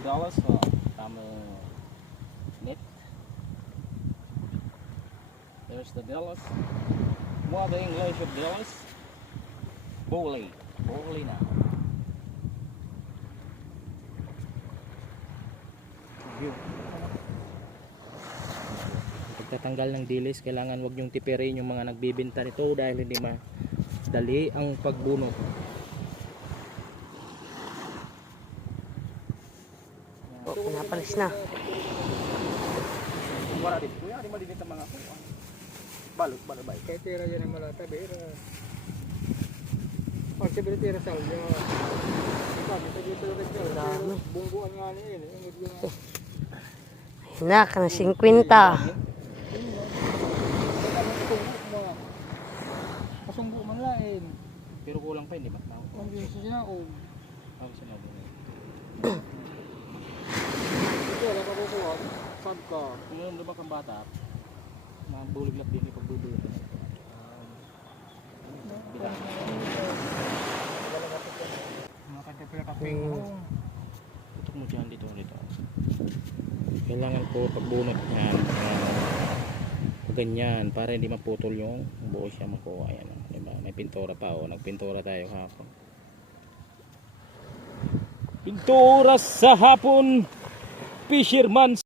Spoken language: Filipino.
$100 for net. There's the dollars. What the English of dollars? Bowley. Bowley now. Pagtatanggal ng dilis, kailangan wag yung tipirin yung mga nagbibenta nito dahil hindi madali ang pagbunot. Oh, pinapalis na. Wala din. Kuya, di malilit ang mga kuha. Balot, balabay. Kaya tira yan ang malata, bera. Pag sabi tira salya. Sabi, sabi tira salya. Bungguan nga niya yun. Na, ka na 50. Pasunggo man lain. Pero kulang pa hindi ba? Ang bisa siya, oh. Ako sinabi. Ito, wala ka kukuha. Saan ka? Kung alam naman kang bata, mabuliglap din yung pagbubulo. Mga katipil-kapil mo. Tutok mo dyan dito. Kailangan po pagbunot niyan. Ganyan, para hindi maputol yung buo siya makuha. Ayan, diba? May pintura pa. Oh. Nagpintura tayo hapon. Pintura sa hapon. Fisherman.